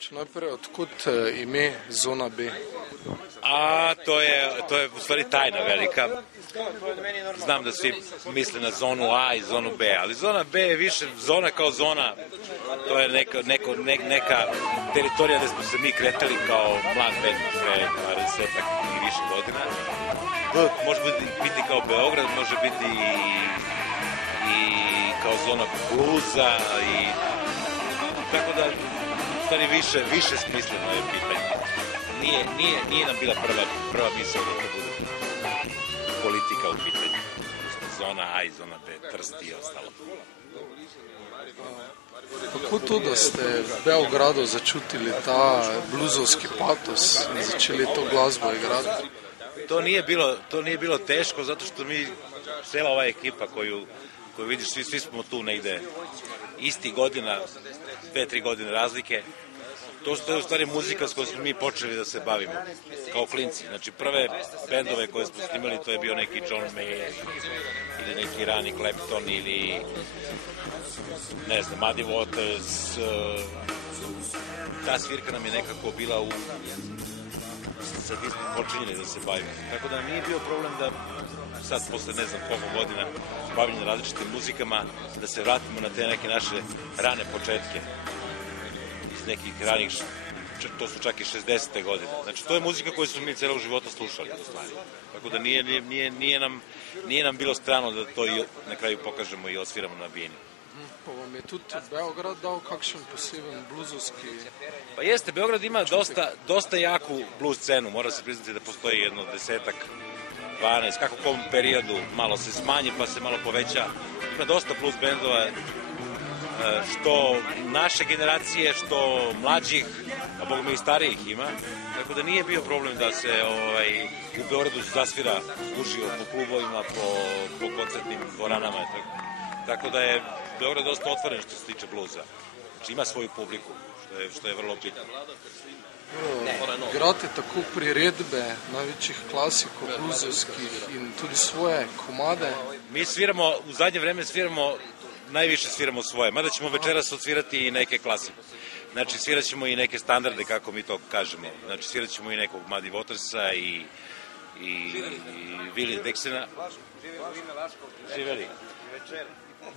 mogoče najprej, odkud ime Zona B? To je u stvari tajna velika. Znam da svi misle na zonu A i zonu B, ali zona B je više zona kao zona. To je neka teritorija gde smo se mi kretali kao mlad bend pre 20-ak i više godina. Može biti kao Beograd, može biti i kao zona bluza i tako da u stvari više smisleno je pitanje. Nije nam bila prva misla da to bude politika u pitanju. Zona A i zona B, Trst i ostalo. Kako to, da ste v Beogradu začutili ta bluzovski patos in začeli to glasbo igrati? To nije bilo teško, zato što mi, cela ova ekipa koju vidiš, svi smo tu negde isti godina, 2-3 godine razlike. To je u stvari muzika s kojom smo mi počeli da se bavimo, kao klinci. Znači, prve bendove koje smo snimali, to je bio neki John Mayer ili neki rani Clapton ili, ne znam, Muddy Waters. Ta svirka nam je nekako bila sad smo počinjeli da se bavimo. Tako da nije bio problem da sad, posle ne znam koliko godina bavimo različitim muzikama, da se vratimo na te neke naše rane početke. Iz nekih ranih, to su čak i 60. godine. Znači, to je muzika koju smo mi celog života slušali, u stvari. Tako da nije nam bilo strano da to i na kraju pokažemo i osviramo na bini. Pa vam je tudi Beograd dal kakšen poseben bluzovski... Pa jeste, Beograd ima dosta jaku bluz scenu. Mora se priznati da postoji jedno 10-ak, 12, kako u kom periodu malo se smanji pa se malo poveća. Ima dosta bluz bendova, što naše generacije, što mlađih, a boga mi i starijih ima. Tako da nije bio problem da se u Beogradu zasvira uživo po klubovima, po koncertnim dvoranama. Tako da je Beograd dosta otvoren što se tiče bluza. Znači ima svoju publiku, što je vrlo bitno. Igrate tako priredbe največjih klasikov bluzovskih in tudi svoje komade. Mi sviramo, u zadnje vreme najviše sviramo svoje, mada ćemo večeras odsvirati i neke klasike. Znači, svirat ćemo i neke standarde, kako mi to kažemo. Znači, svirat ćemo i nekog Muddy Watersa i Willie Dixona. Živeli.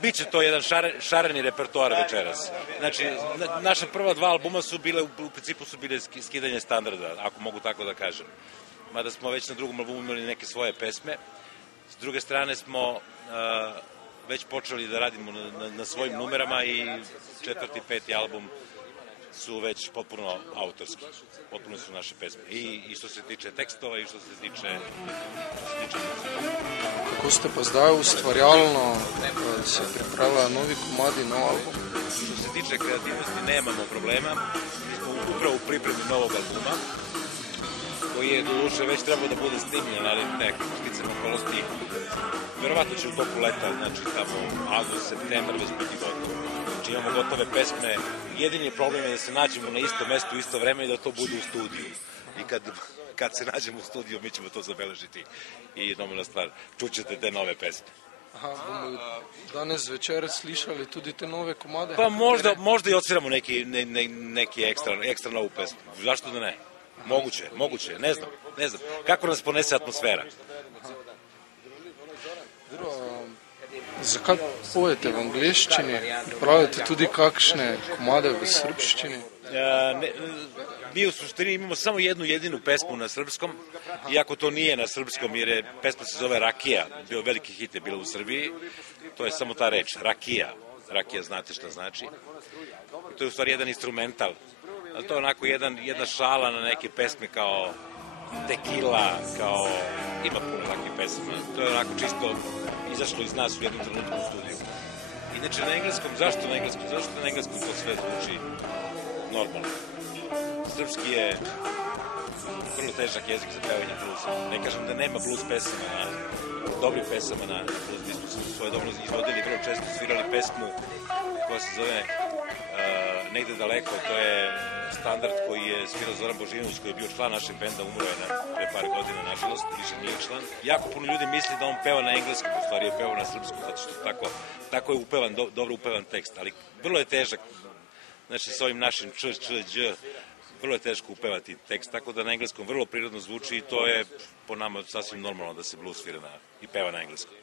Biće to jedan šareni repertoar večeras. Znači, naša prva 2 albuma su bile, u principu su bile skidanje standarda, ako mogu tako da kažem. Mada smo već na drugom albumu imali neke svoje pesme. S druge strane smo već počeli da radimo na svojim numerama i 4. i 5. album su već potpuno autorski. Potpuno su naše pesme. I što se tiče tekstova i što se tiče muzike. Kako ste pa zdaj ustvarjalno se pripravljajo novi komadi, nov album? Što se tiče kreativnosti nemamo problema. Mi smo upravo u pripremi novog albuma, koji je do duše već trebao da bude snimljen, ali nekako sticam okolosti. Verovatno će u toku leta, znači tamo avgust, septembar, već biti gotovo. Znači imamo gotove pesme. Jedini problem je da se nađemo na isto mesto u isto vreme i da to bude u studiju. I kad se nađemo u studiju, mi ćemo to zabeležiti. I normalna stvar, čućete te nove pesme. Aha, bomo danes večer slišali tudi te nove komade? Pa možda i odsviramo neki ekstra novu pesmu. Zašto da ne? Moguće, ne znam. Kako nas ponese atmosfera? Zakaj pojete v angleščini? Pripravljate tudi kakšne komade v srpščini? Mi u suštini imamo samo jednu jedinu pesmu na srpskom, iako to nije na srpskom, jer pesma se zove Rakija, bio veliki hit je bilo u Srbiji, to je samo ta reč, Rakija. Rakija znate šta znači. To je u stvari jedan instrumental, ali to je onako jedna šala na neke pesme kao Tequila, kao ima puno takvih pesma. To je onako čisto izašlo iz nas u jednom trenutku u studiju. Inače na engleskom, zašto na engleskom to sve zvuči normalno? Srpski je vrlo težak jezik za pevanje bluza. Ne kažem da nema blues pesama, dobrih pesama na blues. Mi smo svoje dobro izvodili, vrlo često svirali pesmu koja se zove Negde daleko, to je standard koji je svirao Zoran Božinović, koji je bio član našeg benda, umro je pre par godina, nažalost, više nije član. Jako puno ljudi misli da on peva na engleskom, u stvari je pevao na srpskom, zato što tako je upevan, dobro upevan tekst, ali vrlo je težak znači s ovim našim č, č, đ, vrlo je teško upevati tekst, tako da na engleskom vrlo prirodno zvuči i to je po nama sasvim normalno da se blues svira i peva na engleskom.